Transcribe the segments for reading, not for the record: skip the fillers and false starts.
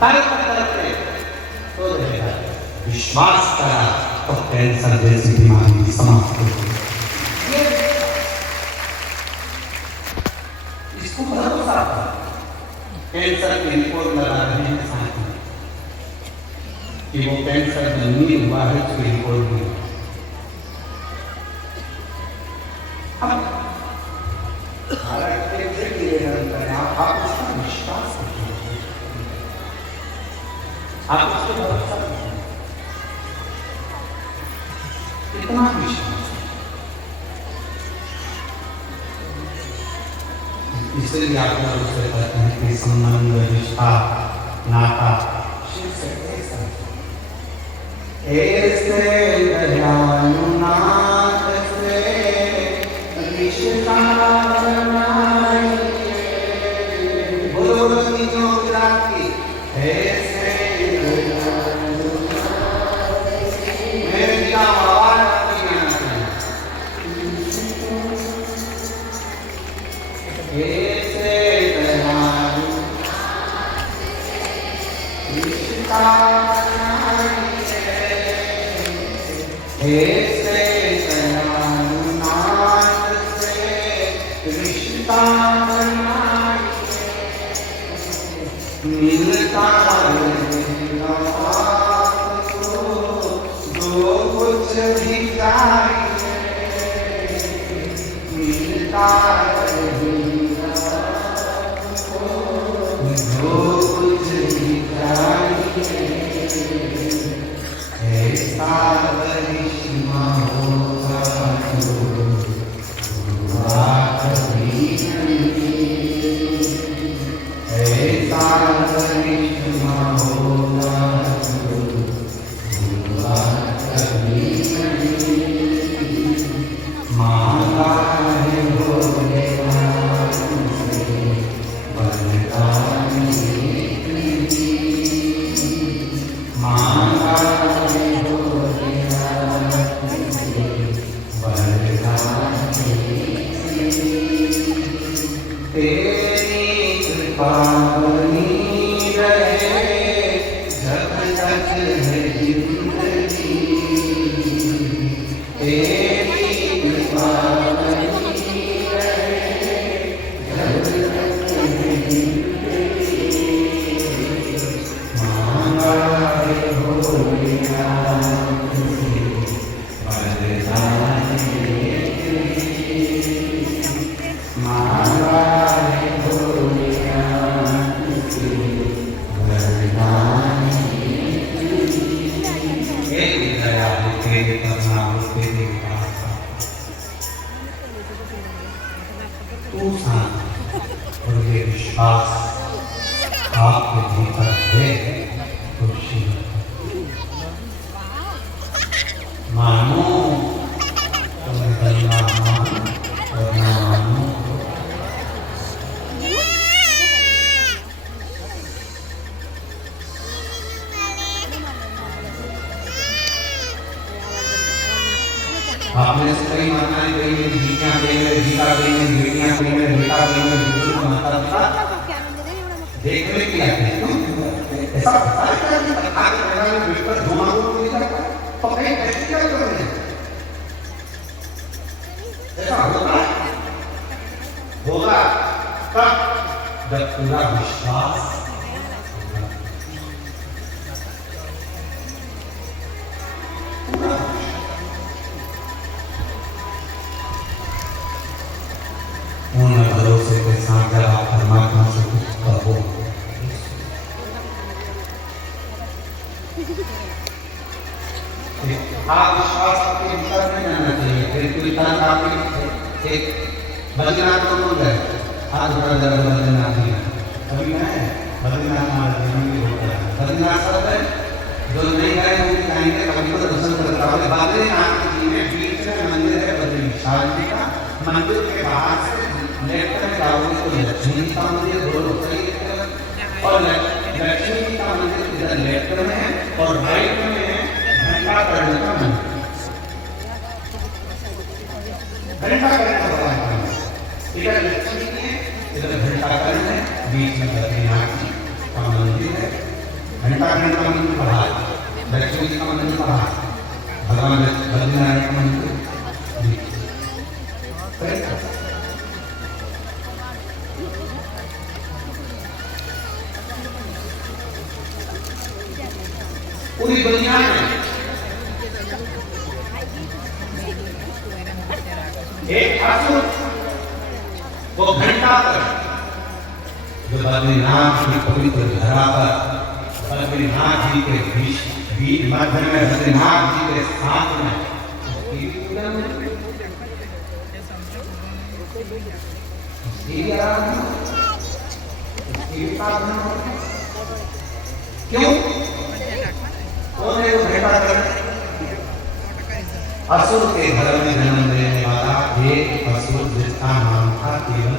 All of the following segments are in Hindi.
तर्क करके तो रहेगा, विश्वास करा तो कैंसर जैसी बीमारी समाप्त होगी। इसको भरोसा कैंसर की रिपोर्ट लगा रहे हैं साथ में कि वो कैंसर नहीं हुआ है, उसकी रिपोर्ट नहीं। आप उसका विश्वास करिए, आप उसको भरोसा करिए, कितना विश्वास। इसलिए आप लोग उससे कहते हैं कि संबंध, रिश्ता, नाता शिव से ऐसे दयालु नाथ से रिश्ता बनाइए। बोलो जो गुजरात की ऐसे दयालु नाथ से, मेरे जिला आवाज आती है ऐसे दयालु रिश्ता ऐसे दयालु नाथ से रिश्ता बनाइए। मिलता रहेगा आपको जो कुछ भी चाहिए, मिलता रहेगा आपको जो कुछ भी चाहिए। ऐसा करिश्मा होगा जो हुआ कभी नहीं, ऐसा करिश्मा होगा जो हुआ कभी नहीं। मांगा है भोलेनाथ से वरदान मांगा तेरी कृपा बनी रहे जब तक है जिंदगी, तेरी कृपा बनी रहे जब तक है जिंदगी। मांगा है भोलेनाथ से वरदान मांगा है भोलेनाथ से वरदान। एक दया होते करना होते देखा तू शांत और ये विश्वास आपके भीतर है तो शिव मानो तुम्हें बलिया मान और ना मानो आपने कई माताएं कही जीतियां देंगे, जीता देंगे, बेटियां देंगे, बेटा देंगे, बुजुर्ग माता पिता देखने के लिए आते हैं। ऐसा पता है कि आगे मैदान में बिल्कुल दो मांगों को नहीं जाता तो कहीं कैसे क्या कर रहे हैं? ऐसा होगा तब जब पूरा विश्वास पूर्ण भरोसे के साथ जब आप परमात्मा से कुछ कहो आप विश्वास आपके भीतर में रहना चाहिए। फिर कोई तरह आपके एक बद्रीनाथ को बोल गए हाथ जोड़ा जरा बद्रीनाथ जी अभी मैं बद्रीनाथ बद्रीनाथ सब है जो नहीं गए वो जाएंगे कभी तो दर्शन करता है। बद्रीनाथ जी में बीच में मंदिर है बद्री विशाल जी का। मंदिर के बाहर से लेफ्ट में जाओगे तो लक्ष्मी का मंदिर दोनों सही है और लक्ष्मी जी का मंदिर इधर लेफ्ट में है और राइट में है घंटा कर्ण का मंदिर। घंटा कर्ण का भगवान इधर लक्ष्मी है इधर घंटा कर्ण है बीच में बद्रीनाथ जी का मंदिर है। उत्तराखंड का मंदिर पढ़ा, लक्ष्मी जी का मंदिर पढ़ा, भगवान बद्रीनारायण का मंदिर पूरी दुनिया में एक असुर वो घंटा पर जो बद्रीनाथ की पवित्र धरा पर बद्रीनाथ जी के बीच मध्य में बद्रीनाथ जी के साथ में क्यों कौन है वो घंटा कर असुर के घर में जन्म लेने वाला एक असुर जिसका नाम था केवल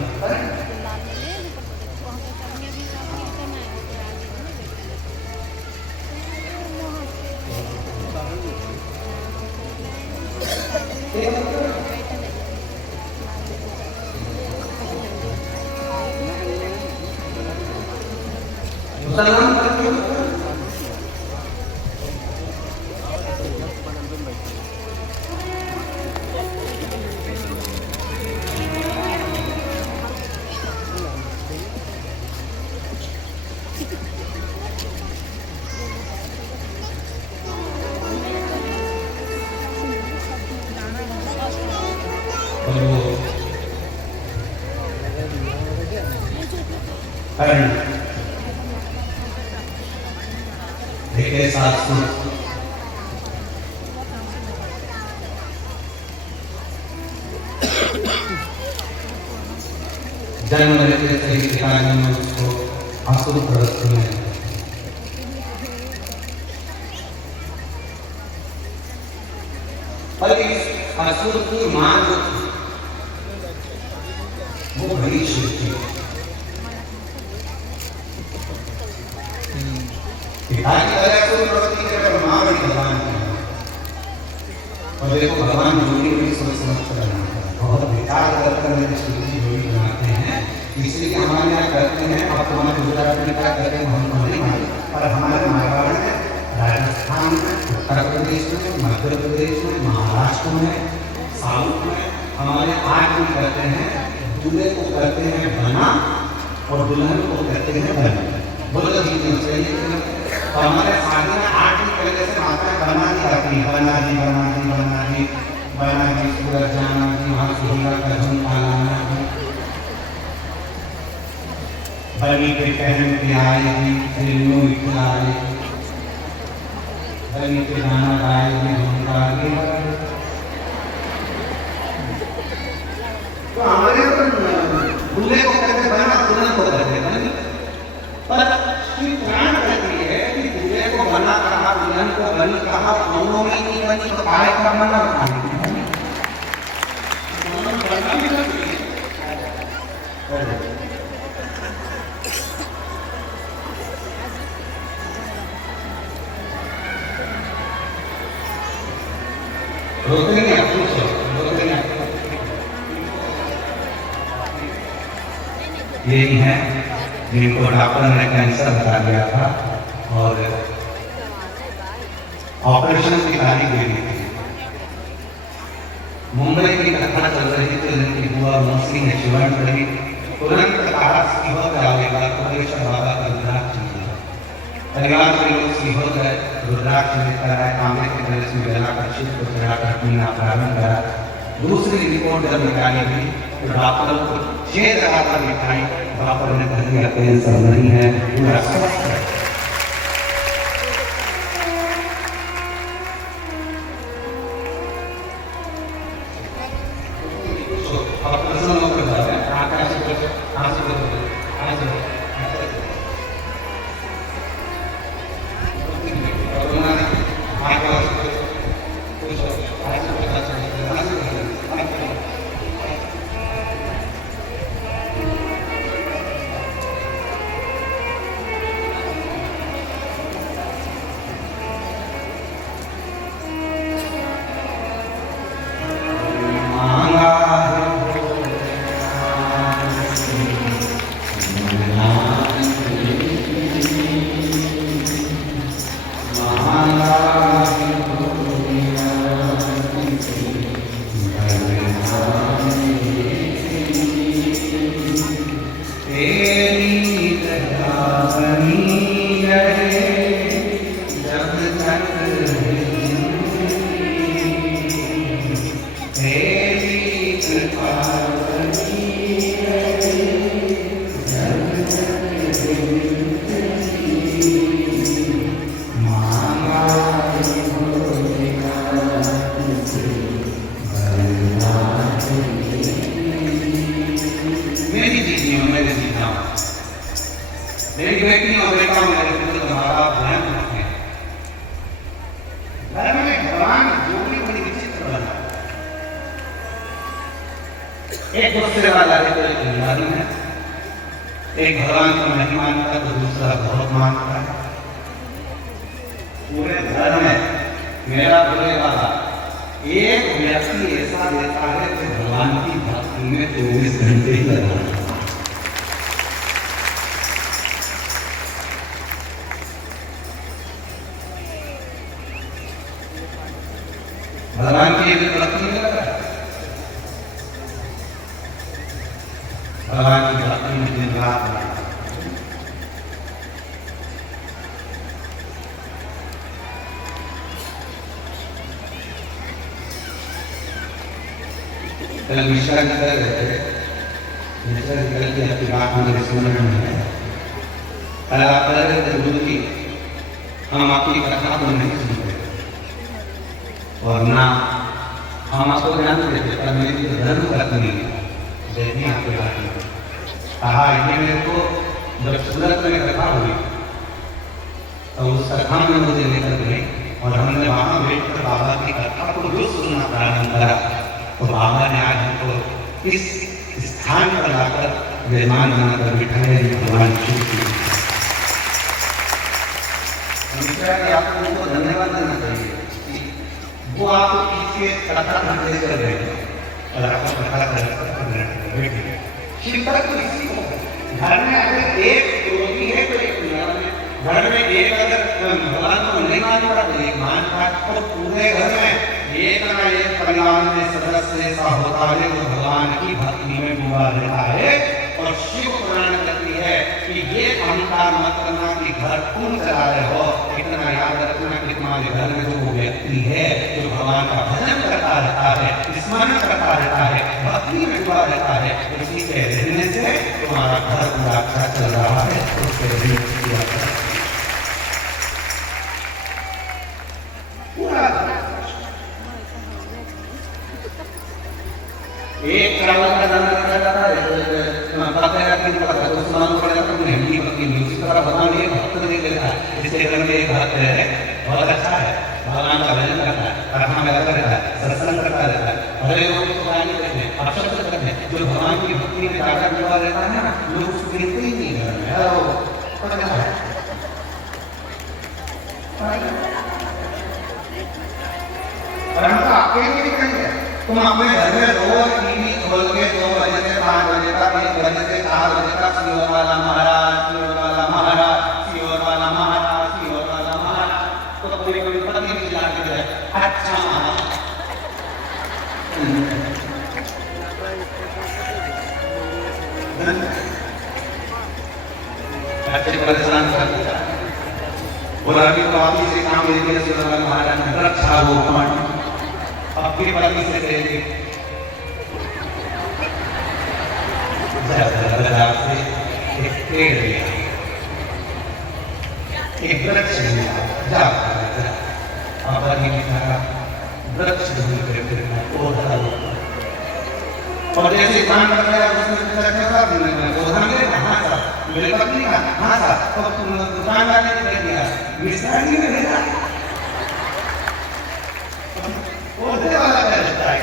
मुसलमान जन्म लेते सही पिताजी ने उसको असुर प्रवृत्ति में पर इस असुर की मां जो थी वो बड़ी शिव थी। पिताजी असुर प्रवृत्ति के पर मां बड़ी भगवान की। और देखो भगवान जोड़ी बड़ी सोच समझ कर बहुत विचार करकर मेरे शिवजी जोड़ी बनाते हैं, इसलिए हमारे यहाँ करते हैं। आप हमारे गुजरात में क्या करते हैं हम नहीं मालूम, पर हमारे मारवाड़ में, राजस्थान में, उत्तर प्रदेश में, मध्य प्रदेश में, महाराष्ट्र में, साउथ में हमारे आज भी करते हैं। दूल्हे को करते हैं बना और दुल्हन को करते हैं बना। बोलो जीतना चाहिए। तो हमारे शादी में 8 दिन पहले से माता बना दी जाती है, बना दी बना दी बना दी बना दी, सूरज जाना दी, वहाँ सुहिला का झुमका लाना दी, बनी पे पहन के आएगी, फिल्मों आएगी, बनी पे गाना गाएगी, झुमका आएगी। तो हमारे दूल्हे को कहते बना, दुल्हन को कहते बनी। पर श्री पुराण कहती है कि दूल्हे को बना कहा, दुल्हन को बनी कहा, दोनों में नहीं बनी तो काय का बना बताएंगे। रोते नहीं पूछो, रोते नहीं। यही है जिनको डॉक्टर ने कैंसर बता दिया था और ऑपरेशन की तारीख दे दी थी। मुंबई की घटना चल रही थी, जिनकी बुआ मौसी ने शिवन करी, तुरंत कहा सीहोर जाएगा, कुलेश्वर बाबा का रुद्राक्ष मिलेगा। परिवार के लोग सीहोर गए, रुद्राक्ष लेकर आए, तांबे के कलश में जलाकर शिव को चढ़ाकर पीना प्रारंभ करा। दूसरी रिपोर्ट जब निकाली गई तो डॉक्टर को 6 जगह पर दिखाई, डॉक्टर ने कह दिया कैंसर नहीं है, पूरा स्वस्थ है। तो बेटा हूँ, मेरे पिता तुम्हारा ध्यान रखें। घर में भगवान जोड़ी बड़ी विचित्र बना, एक दूसरे वाला है तो एक बीमारी है, एक भगवान को नहीं मानता तो दूसरा बहुत मानता है। पूरे घर में मेरा बोले वाला एक व्यक्ति ऐसा देता है कि भगवान की भक्ति में 24 घंटे ही लगा। भगवान की भक्ति में लगा, भगवान की भक्ति में दिन रात लगा। कल मिश्रा जी कर रहे थे, मिश्रा जी कल की आपकी बात मेरे सुनने में है। कल आप कह रहे थे गुरु जी हम आपकी कथा को नहीं सुनते और ना हम आपको ज्ञान देते, पर मेरी तो धर्म पत्नी देखनी आपके बारे में कहा। ये मेरे को जब सूरत में कथा हुई तो उस कथा में मुझे लेकर गए और हमने वहां बैठकर बाबा की कथा को जो सुनना प्रारंभ करा तो बाबा ने आज हमको इस स्थान पर लाकर मेहमान बनाकर बिठाया। भगवान शिव की आपको उनको धन्यवाद देना चाहिए, वो आपको पीछे कथा करते कर रहे हैं और आपको कथा कर शिव का तो इसी को घर में अगर एक रोगी है तो एक घर में एक अगर भगवान को नहीं मानता तो एक मानता तो पूरे घर में एक ना एक परिवार में सदस्य ऐसा होता है वो भगवान की भक्ति में डूबा रहता है। और शिव पुराण कहती है कि ये अहंकार मत करना कि घर तुम चला रहे हो, इतना याद रखना कि तुम्हारे घर में जो व्यक्ति है जो भगवान का भजन करता रहता है, स्मरण करता रहता है, भक्ति में डूबा रहता है, उसी के रहने से तुम्हारा घर पूरा अच्छा चल रहा है। उसके एक ट्रैवल का जाना रहता था, पता है कि तो सुनाना पड़ेगा तो हिंदी भक्ति म्यूजिक तरह भगवान ये भक्त नहीं लेता है। इसके घर में एक भक्त है बहुत अच्छा है, भगवान का भजन करता है, कथा में लगा रहता है, सत्संग करता रहता है, भले लोग उसको गाली देते हैं, अपशब्द करते हैं। जो भगवान की भक्ति में ज्यादा जुड़ा रहता है ना, लोग उसको देखते ही नहीं घर में वो पता है। और हम तो आपके लिए भी कहेंगे तुम अपने घर में रोज टीवी खोल के 2 बजे से 5 बजे तक, 1 बजे से 4 बजे तक सियोर वाला महाराज, सियोर वाला महाराज, सियोर वाला महाराज, सियोर वाला महाराज, तो पूरी पूरी पत्नी भी ला के जाए अच्छा महाराज अच्छे परेशान कर दिया। और अभी तो आप इसे काम लेके सियोर वाला महाराज ने रक्षा वो पानी अपनी पत्नी से कहेंगे से एक पेड़ लिया, एक वृक्ष लिया, जा अपनी वृक्ष और जैसे काम कर रहा है उसमें पौधा मेरे पत्नी का हाँ साहब तो दुकान वाले ने कह दिया मिश्राजी ने भेजा पौधे वाला रहता है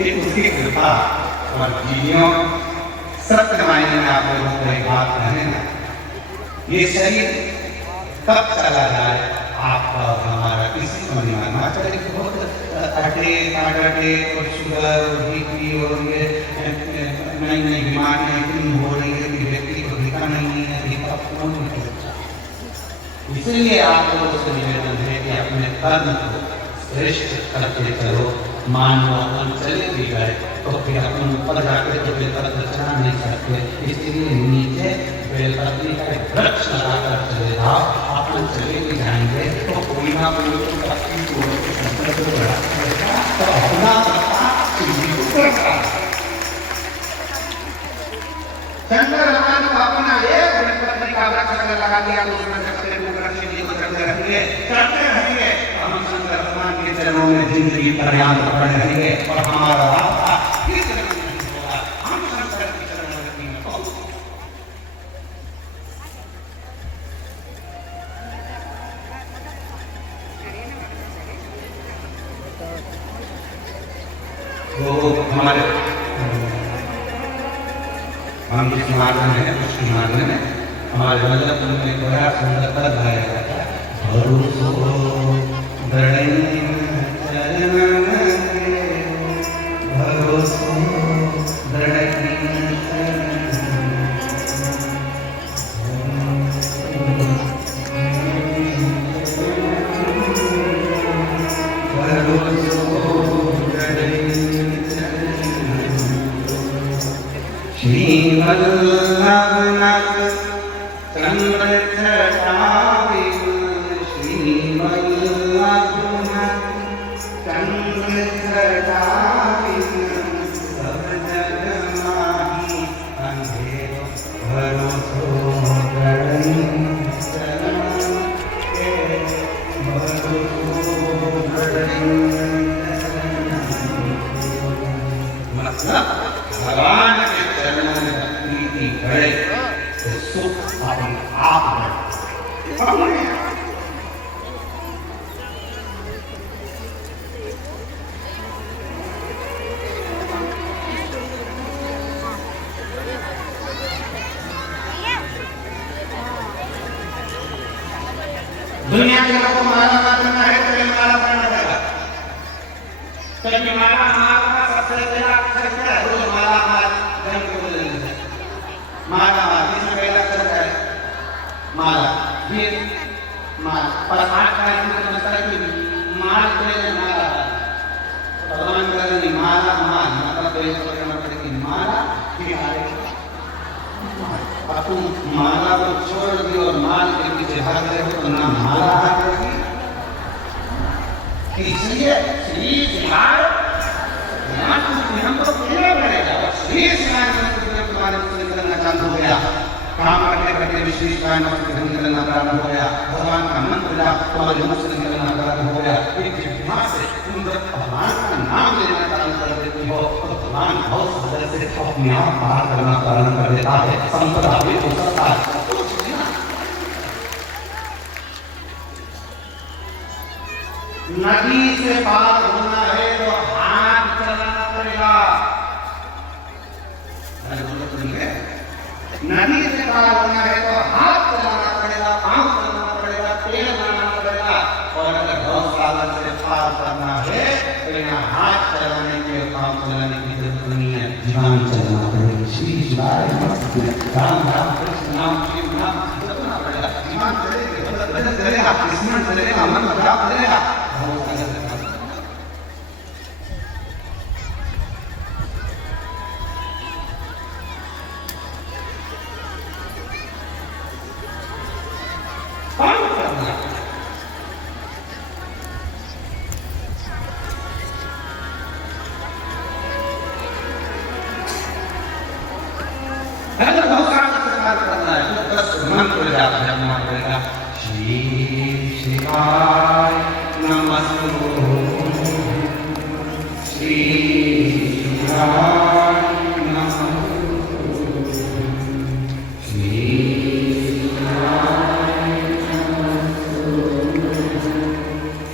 उसकी कृपा और जीवियों सत्य मायने में आप लोगों को एक बात कहें ना, ये शरीर कब चला जाए आपका और हमारा किसी को नहीं मानना चाहिए। बहुत अटैक और शुगर और बीपी और ये नई नई बीमारियां इतनी हो रही है कि व्यक्ति को दिखा नहीं है, दिखा कौन नहीं सकता। इसलिए आप लोगों से निवेदन है कि अपने कर्म को श्रेष्ठ करते चलो, मान लो अपन चले भी गए तो फिर अपन ऊपर जाके तो बेलपत्र चढ़ा नहीं सकते, इसलिए नीचे बेलपत्री का वृक्ष लगाकर चले जाओ। अपन चले भी जाएंगे तो कोई ना कोई पत्नी को संपर्क को बढ़ा तो अपना शंकर भगवान को अपना एक बेलपत्री का वृक्ष लगा दिया तो उसमें से पहले वो वृक्ष जी को चढ़ते रहेंगे हम शंकर भगवान के चरणों में जिंदगी पर्याप्त पड़े रहेंगे और हमारा रास्ता किस चरण में नहीं होगा। हम शंकर के चरणों में बहुत तो हमारे हम जिस मार्ग में है उसकी मार्ग में हमारे मतलब में बड़ा सुंदर पद गाया जाता है। भरोसो दृढ़ चरण भरोसो दृढ़ भगवान के चरणों में प्रीति बढ़े तो सुख अपने आप बढ़े। दुनिया के लोगों को माला करना है तो माला करना पड़ेगा। तो माला माला सबसे पहला अक्षर क्या है? रोज माला माल धर्म को बोलने है माला माल इसमें पहला अक्षर है माला फिर माल पर आठ का समझता है कि माल पहले माला भगवान करेंगे माला माल मतलब पहले तो करना पड़ेगी माला फिर आगे अब तुम माला को छोड़ दियो और माल के पीछे भाग रहे हो तो ना माला भागेगी इसलिए श्री श्रीमान हमको खेलना पड़ेगा। श्री श्रीमान तुम्हारे करना चालू हो गया काम करते करते श्री श्रीमान करना प्रारंभ हो गया। भगवान का मंत्र जाप तुम्हारे मुख से निकलना प्रारंभ हो गया। एक जिह्वा से तुम जब भगवान का नाम लेना चालू कर देती हो तो भगवान बहुत सादर से अपने आप पार करना प्रारंभ कर देता है। संपदा भी हो सकता है। नदी से पार होना है तो हाथ चलाना पड़ेगा। नदी से पार होना है तो हाथ चलाना पड़ेगा, पांव चलाना पड़ेगा, पैर बनाना पड़ेगा। और अगर गौशाला से पार करना है तो यहाँ हाथ चलाने के पांव चलाने की जरूरत नहीं है, जीवन चलाना पड़ेगा। श्री शिवाय राम राम कृष्ण नाम शिव नाम जपना पड़ेगा। जीवन चलेगा, स्मरण चलेगा, मन जाप चलेगा। अगर बहुत सारा करना है तो बस मंत्र जाप करना पड़ेगा। श्री शिवाय नमस्तु श्री शिवाय नमस्तु श्री शिवाय नमस्तु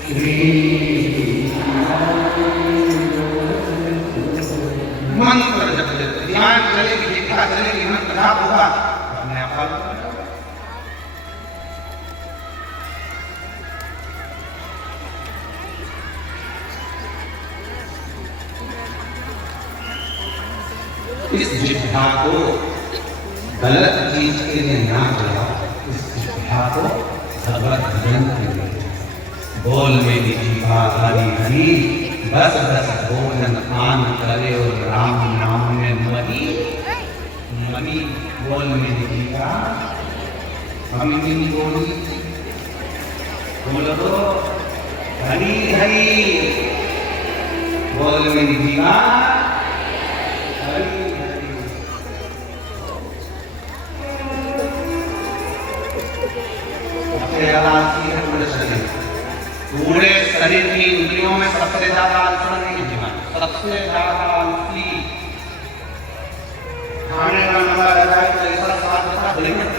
श्री मंत्र जप ध्यान चलेगी जितना चलेगी मंत्र जाप होगा अपने आप इस जिह्वा को गलत चीज के लिए ना चलाओ। इस जिह्वा को भगवत भजन के लिए बोल मेरी जिह्वा हरि हरि बस बस भोजन आन करे और राम नाम में मरी मनी बोल मेरी जिह्वा हम इन बोली बोलो तो हरि हरि बोल मेरी जिह्वा हरि पूरे शरीर की बिल्लियों में सबसे ज्यादा आंसर नहीं है, सबसे ज्यादा आंसरी खाने का नंबर आ जाए तो ऐसा स्वाद था बिल्कुल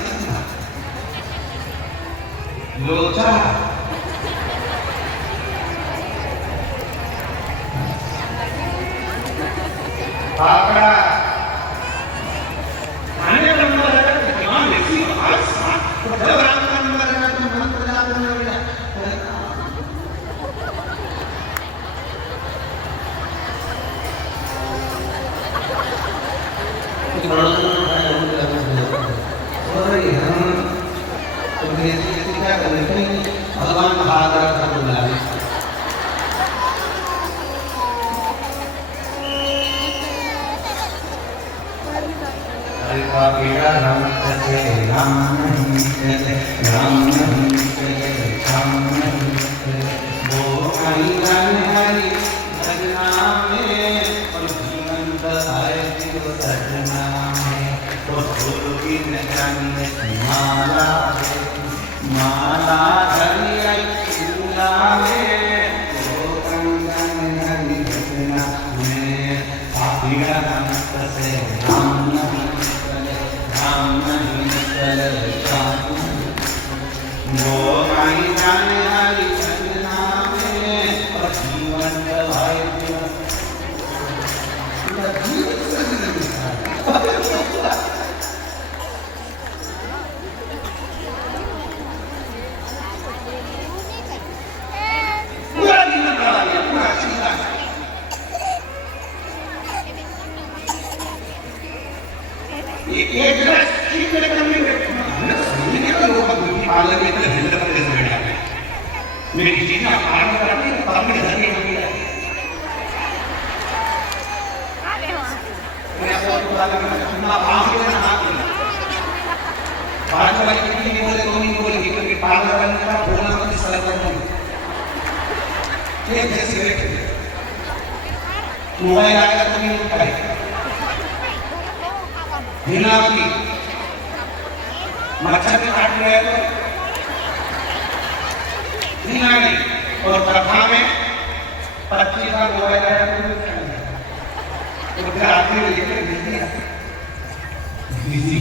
लोचा पापड़ा खाने का नंबर आ जाए तो जवान ऐसी आवाज तो जब रात का नंबर आ जाए तो मन तो जाता नहीं है। भगवान महाराज का बुला बेटा राम करे राम नहीं करे राम नहीं करे राम नहीं करे वो आई राम हरि भजना में और जीवन बहाए दियो सजना में तो फूल की नचानी माला माला धरी आई चूला में वो कंगन हरि भजना में पापिया राम करे राम नहीं राम नहीं करे राम वो आई जाने हरि भजना में और जीवन गवाए दिया पूरा जीवन गवा दिया पूरा सीधा एक ड्रेस ठीक मेरे काम में सुनने का लोग पार्लर में इतने घंटे तक कैसे बैठा है मेरी चीजें पार्लर कराती है तब मेरे घर के हो गया मैं आपको बता दूं सुनना बात के ना हाथ में पार्लर वाली कितनी नहीं बोले तो नहीं बोलेगी क्योंकि पार्लर वाले का बोलना मत सलग करना ये जैसी बैठे मोबाइल आएगा तो नहीं उठाएगा हिना की मच्छर के काट रहे तो हिना नहीं और प्रभा में 25 का मोबाइल आया तो आदमी लेकर बिजी